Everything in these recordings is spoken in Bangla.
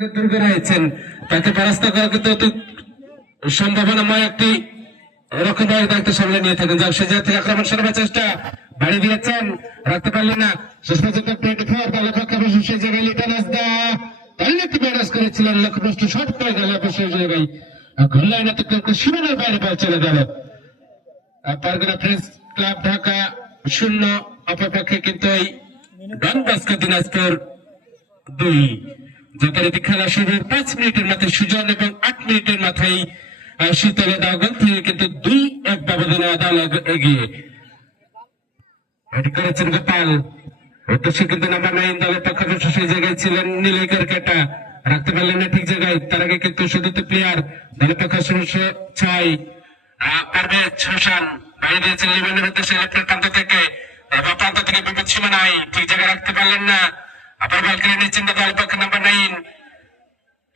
দূর করে রয়েছেন, তাকে পরাস্ত করা কিন্তু সম্ভাবনাময় একটি রক্ষণভাগের দায়িত্ব সামনে নিয়ে থাকেন। যাক, সে জায়গা থেকে আক্রমণ সরাবার চেষ্টা বাড়ি দিয়েছেন, রাখতে পারলেন না। শেষ পর্যন্ত 24 দলের পক্ষে অবশ্য সেই জায়গায় লিটন আসদা একটি ব্যারাজ করেছিলেন, লক্ষ্যভ্রষ্ট শট পেয়ে গেল অবশ্যই জায়গায় গোল লাইন অতিক্রম করে সীমানার বাইরে বল চলে গেল। পারগনা প্রেস ক্লাব ঢাকা 0, অপরপক্ষে কিন্তু এই ডন বস্কো দিনাজপুর 2। যথারীতি খেলা শুরুর 5 মিনিটের মাথায় সুজন এবং 8 মিনিটের মাথায় শীতলে দেওয়া গোল থেকে কিন্তু 2-1 ব্যবধানে দল এগিয়ে। এটি করেছেন গোপাল, উদ্দেশ্যে কিন্তু নাম্বার 9 দলের পক্ষে সেই জায়গায় ছিলেন নীলিকার কেটা, রাখতে পারলেন না ঠিক জায়গায়। তার আগে কিন্তু শুধু প্লেয়ার দলের পক্ষে 6 পারভেজ হোসেন বাইরে দিয়েছেন লিমনের উদ্দেশ্যে লেফটের প্রান্ত থেকে, এবার প্রান্ত থেকে বিপদ সীমানায় ঠিক জায়গায় রাখতে পারলেন না। আবার বল কেড়ে নিচ্ছেন দলের পক্ষে নাম্বার 9,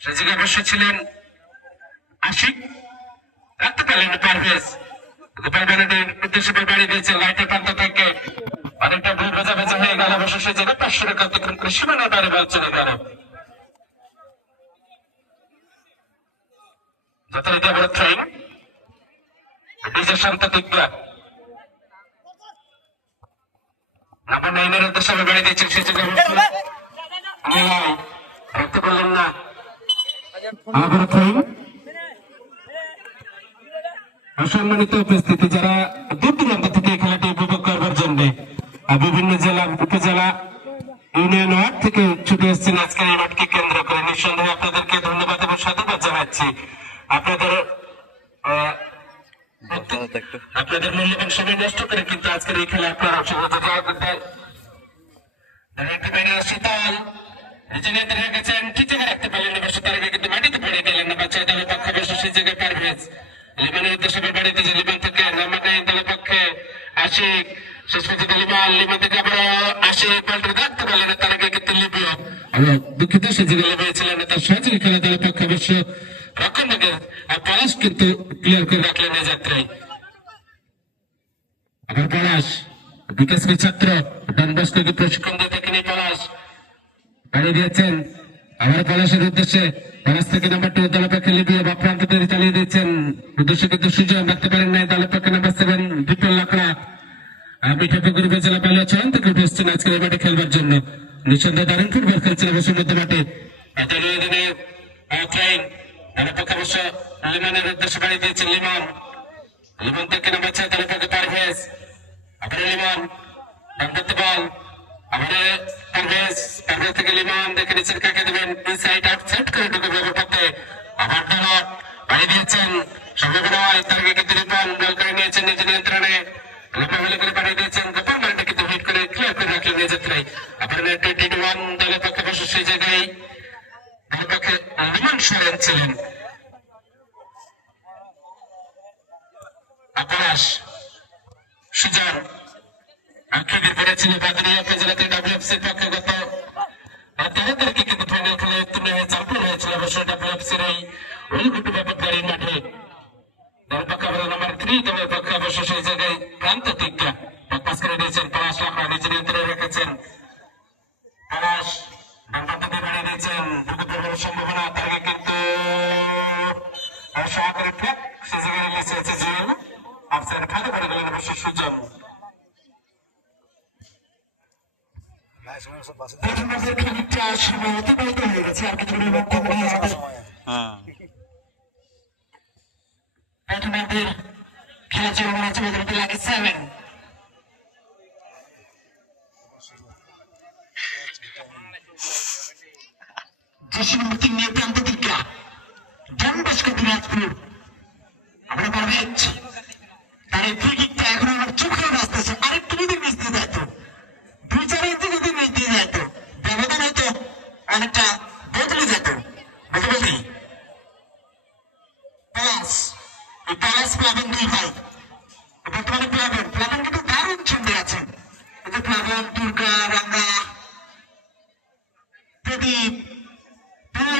সে জায়গায় অবশ্য ছিলেন আশিক, রাখতে পারলেন না পারভেজ। গোপাল ব্যানার্জির উদ্দেশ্যে বল বাড়িয়ে দিয়েছেন লাইটের প্রান্ত থেকে, অনেকটা ভুল বোঝাবুঝি হয়ে গেল। অবশ্য সেই জায়গায় 500 টাকা অতিক্রম করে সীমানার বাইরে বল চলে গেল। যথারীতি আবার ট্রেন নিজের শান্ত দিকটা নাম্বার 9 এর উদ্দেশ্যে বল বাড়িয়ে দিয়েছেন, সেই জায়গায় রাখতে পারলেন না। আবার ট্রেন অসম্মানিত উপস্থিতি যারা দূর দূরান্ত থেকে এই খেলাটি উপভোগ করবার জন্য বিভিন্ন জেলা, উপজেলা, ইউনিয়ন ওয়ার্ড থেকে ছুটে এসেছেন আজকের এই মাঠকে কেন্দ্র করে, নিঃসন্দেহে আপনাদেরকে ধন্যবাদ এবং সাধুবাদ জানাচ্ছি। আপনাদের মূল্যবান সময় নষ্ট করে কিন্তু আজকের এই খেলা আপনারা শীতল নিজে রেখেছেন, ঠিক জায়গায় রাখতে পারলেন না। বসে তার আগে কিন্তু মাটিতে পড়ে গেলেন না। বাচ্চা দলের পক্ষে বসে সেই জায়গায় পারভেজ লিমানের উদ্দেশ্যে বাড়িতে যে লিমান থেকে নাম্বার 9 দলের পক্ষে আশিক, শেষ পর্যন্ত লিমান থেকে আবার আশিক বলটা রাখতে পারলেন না। তার আগে কিন্তু লিবিও দুঃখিত সে জায়গায় লিবিয়েছিলেন না। তার সহযোগী খেলা দলের পক্ষে অবশ্য রক্ষণভাগের পলাশ কিন্তু ক্লিয়ার করে রাখলেন এই যাত্রায়। আবার পলাশ বিকাশী ছাত্র ডন বস্কোকে প্রশিক্ষণ দিয়ে থাকেন এই পলাশ, বাড়িয়ে দিয়েছেন। আবার পলাশের উদ্দেশ্যে পলাশ থেকে নাম্বার 2 দলের পক্ষে লিবিয়া বা প্রান্ত তৈরি চালিয়ে দিচ্ছেন, উদ্দেশ্যে কিন্তু সুযোগ রাখতে পারেন নাই দলের পক্ষে নাম্বার 7 বিপুল লাকড়া। মিঠাপুকুর উপজেলা পালিয়া চয়ন থেকে উঠে এসছেন আজকের এই মাঠে খেলবার জন্য। নিঃসন্দেহে দারুণ ফুটবল খেলছেন অবশ্য মধ্যে মাঠে। দলীয় দিনে ট্রেন দলের পক্ষে অবশ্য লিমানের উদ্দেশ্যে বাড়িয়ে দিয়েছেন লিমন থেকে নাম্বার 6 দলের পক্ষে পারভেজ, আবার লিমন ডানপথে বল, আবার পারভেজ থেকে লিমন দেখে নিচ্ছেন কাকে দেবেন, ইনসাইড আউটসাইড করে ঢুকে ব্যবহার করতে। আবার ডলট বাড়িয়ে দিয়েছেন, সম্ভাবনা হয় তার আগে কিন্তু লিমন বল করে নিয়েছেন নিজের নিয়ন্ত্রণে, লম্বা হলে করে বাড়িয়ে দিয়েছেন। গোপাল মানটা কিন্তু হিট করে ক্লিয়ার করে রাখলেন এই যাত্রায়। আবার 21 দলের পক্ষে বসে সেই জায়গায় দলের পক্ষে লিমন সরেন ছিলেন। আকাশ সুজন আক্ষেপের পড়েছিল বাদুরিয়া উপজেলাতে ডাব্লিউএফসির পক্ষে গত 13 তারিখে কিন্তু ফাইনাল খেলায় উত্তীর্ণ হয়ে চ্যাম্পিয়ন হয়েছিল অবশ্য ডাব্লিউএফসির এই উলগুটু ব্যাপার গাড়ির মাঠে। দলের পক্ষে আবার নাম্বার 3 দলের পক্ষে অবশ্য সেই জায়গায় প্রান্ত দিকটা পাস করে দিয়েছেন পলাশ লাকড়া, নিজের নিয়ন্ত্রণে রেখেছেন পলাশ, ডানপাতে বাড়িয়ে দিয়েছেন, ঢুকে পড়বার সম্ভাবনা। তার আগে কিন্তু সহকারী ফ্ল্যাগ সে জায়গায় রিলিজ হয়েছে জুয়েল, অফসাইড খালি করে গেলেন অবশ্য সুজন। খেলা চলে মনে হচ্ছে লাগে 7 জেসি নম্বর 3 নিয়ে প্রান্ত দিকটা ডন বস্কো দিনাজপুর। আমরা পারভেজ তার এই ফ্রি কিকটা এখন আমার চোখেও আসতেছে, আরেকটু যদি মিস দিয়ে যেত, 2-4 ইঞ্চি যদি মিস দিয়ে যেত, ব্যবধান হয়তো অনেকটা বদলে যেত। বলতে পলাশ প্লাবন 2 ভাই বর্তমানে প্লাবন কিন্তু দারুণ ছন্দে আছেন। প্লাবন, দুর্গা, রাঙ্গা, প্রদীপ,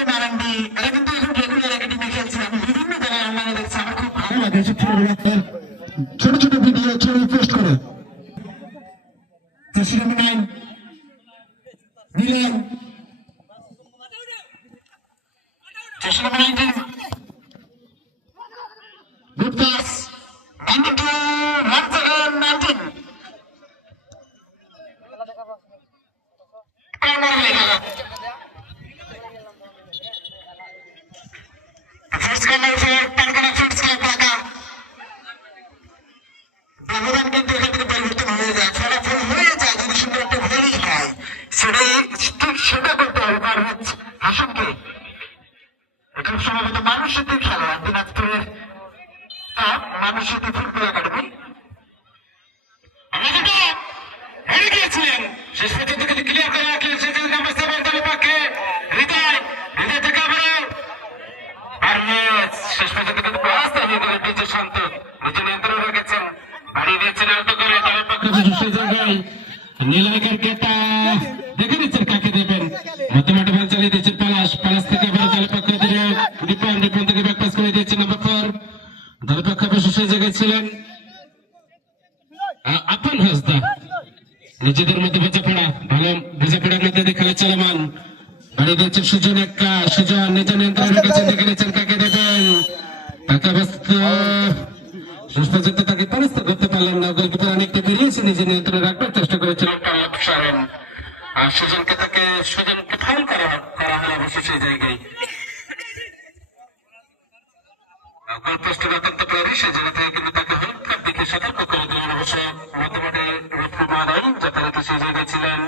মারান্ডি এরা কিন্তু এখন রেগুলার একাডেমি খেলছে। আমি বিভিন্ন জায়গায় অনলাইনে দেখছি, আমার খুব ভালো লাগে ছোট ছোট ভিডিও ছবি পোস্ট করে। Good pass. 92, once again 19. Corner হয়ে গেল। First corner for Tarkana Fruits Club Dhaka. ব্যবধান কিন্তু এখান থেকে পরিবর্তন হয়ে যায়, ফলাফল হয়ে যায় যদি সুন্দর একটা ভলি হয়, সেটা করতে হবে পারভেজ হাসানকে। এখন সম্ভবত মানুষ সাথে খেলা দিনাজপুরের মানুষ সাথে ফুটবল একাডেমি হেরে গিয়েছিলেন, শেষ পর্যন্ত কিন্তু ক্লিয়ার করে রাখলেন সেদিন দলের পক্ষে হৃদয় থেকে শেষ পর্যন্ত কিন্তু নিজের শান্ত নিজের নিয়ন্ত্রণ রেখেছেন, বাড়িয়ে দিয়েছেন আহত করে দলের পক্ষে সে জায়গায় নীলাইকার কেটা দেখে দিচ্ছেন কাকে দেবেন, মধ্যমাঠে বল চালিয়ে দিয়েছেন পালাস থেকে আবার দলের পক্ষে রিপন থেকে ব্যাকপাস করে দিয়েছেন নাম্বার 4 দলের পক্ষে অবশ্য সেই জায়গায় ছিলেন আপন হাসদা, নিজেদের মধ্যে বোঝাপড়া ভালো বোঝাপড়ার মধ্যে দিয়ে খেলা চলমান, বাড়িয়ে দিয়েছেন সুজন নিজের নিয়ন্ত্রণ রেখেছেন, দেখে নিচ্ছেন কাকে দেবেন, তাকে শেষ পর্যন্ত তাকে পরাস্ত করতে পারলেন না, গোলকিপার অনেকটা বেরিয়েছে নিজের নিয়ন্ত্রণে রাখবার চেষ্টা করেছিলেন আর সুজনকে ফাউল করা হলো অবশ্য সেই জায়গায় গোল পোস্টের অত্যন্ত প্রায় সেই জায়গা থেকে কিন্তু তাকে হলুদ কার্ড দিকে সতর্ক করে দিলেন অবশ্য মধ্যমাঠে রেফারি মহোদয় যথারীতি সেই জায়গায় ছিলেন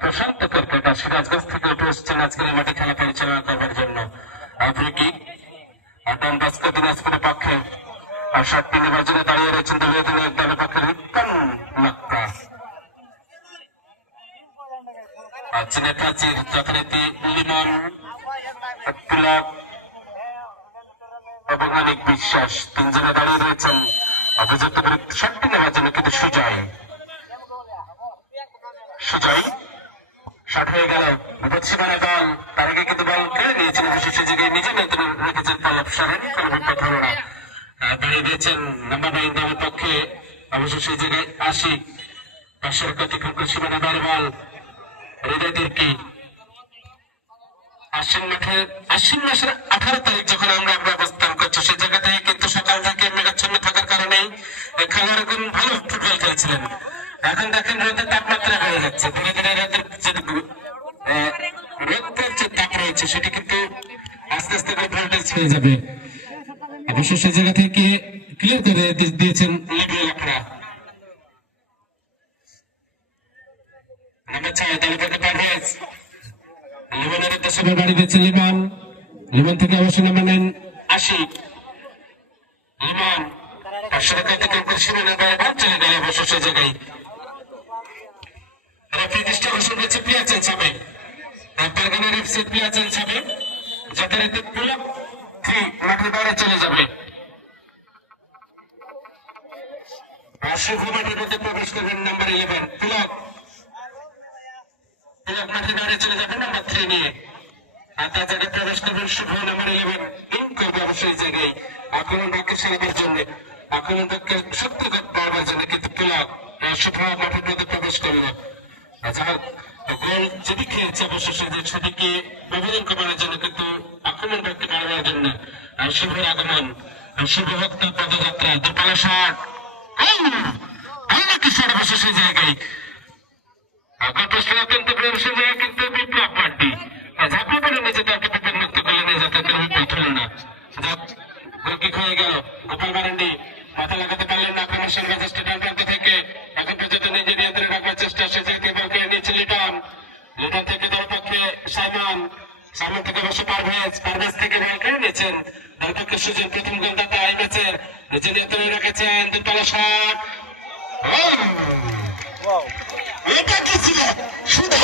প্রশান্ত কর্কটা, সিরাজগঞ্জ থেকে উঠে এসেছেন আজকের এই মাঠে খেলা পরিচালনা করবার জন্য। ফ্রি কিক ডন বস্কো দিনাজপুরের পক্ষে আর 60 নেবার জন্য দাঁড়িয়ে রয়েছেন দলের পক্ষে রিপন লাক্কা চীনের প্রাচীর যথারীতি লিমন পুলক এবং অনেক বিশ্বাস তিনজনে দাঁড়িয়ে রয়েছেন অভিযুক্ত 60 নেওয়ার জন্য কিন্তু সুজয় শট হয়ে গেল বিপদ সীমানা দল, তার আগে কিন্তু বল কেড়ে নিয়েছেন সে জায়গায় নিজের নিয়ন্ত্রণ রেখেছেন পল্লব সারেন, কোনো বিপদ হল না, দাঁড়িয়ে দিয়েছেন নাম্বার 9 দলের পক্ষে অবশ্য সেই জায়গায় 80 পাশের অতিক্রম সীমানা বাইরে বল হৃদয়দের কি আশ্বিন মাসের 18 তারিখ যখন আমরা অবস্থান করছি সেই জায়গা থেকে কিন্তু সকাল থেকে মেঘাচ্ছন্ন থাকার কারণে খেলোয়াড় এখন ভালো ফুটবল খেলছিলেন, এখন দেখেন রোদের তাপমাত্রা বেড়ে যাচ্ছে, ধীরে ধীরে রোদের যে তাপ রয়েছে সেটি কিন্তু আস্তে আস্তে ভোল্টেজ হয়ে যাবে, অবশ্য সেই জায়গা থেকে ক্লিয়ার করে দিয়েছেন লিবিয়া নাম্বার 6 দলের পক্ষে পারভেজ লিমনের উদ্দেশ্যে বাড়ি দিয়েছেন লিমন থেকে অবশ্য নাম্বার 9 80 লিমন সরকার থেকে সীমানার বাইরে বল চলে গেল অবশ্য সেই জায়গায় রেফারি দৃষ্টি আকর্ষণ করেছে প্লেয়ার চেঞ্জ হবে, পারগানা রেফারি প্লেয়ার চেঞ্জ হবে, যথারীতি পুলক মাঠের বাইরে চলে যাবে আর শুভ মাঠের মধ্যে প্রবেশ করবেন নাম্বার 11 পুলক মাঠের বাইরে চলে যাবেন নাম্বার 3 নিয়ে, আর তার জায়গায় প্রবেশ করবেন শুভ নাম্বার 11 ইন করবে অবশ্যই জায়গায় আক্রমণ ভাগ্যে সারাবার জন্য, আক্রমণ ভাগ্যে সত্যি পাওয়ার জন্য কিন্তু পুলক শুভ মাঠের মধ্যে প্রবেশ করলো, গোল যদি খেয়েছে অবশ্য সেদিকে ব্যবধান কমানোর জন্য কিন্তু আক্রমণ ভাগ্যে বাড়ানোর জন্য শুভের আগমন শুভ ভক্ত পদযাত্রা দুপালা শট কিশোর অবশ্য সেই জায়গায় অত্যন্ত প্রেমসী জায়গায় কিন্তু বিপ্লব পার্টি ঝাঁপিয়ে পড়ে নিচে তাকে বিপদমুক্ত করলে নিয়ে যাতে বিপদ হল না, গোলকিক হয়ে গেল গোপাল মারান্ডি মাথা লাগাতে পারলেন না আক্রমণ বাজার স্টেডিয়াম প্রান্ত থেকে, এখন পর্যন্ত নিজে নিয়ন্ত্রণে রাখবার চেষ্টা সে জায়গায় বল খেয়ে নিয়েছে লিটন থেকে দল পক্ষে সাইমন থেকে অবশ্য পারভেজ থেকে বল খেয়ে নিয়েছেন দল পক্ষে সুজন প্রথম গোলদাতা এই ম্যাচের নিজে নিয়ন্ত্রণে রেখেছেন দুতলা শট এটা কি ছিল শুধু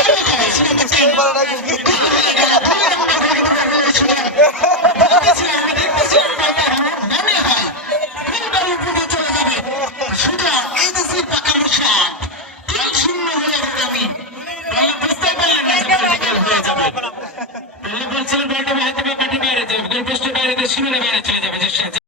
সীমানা বাইরে চলে যাবে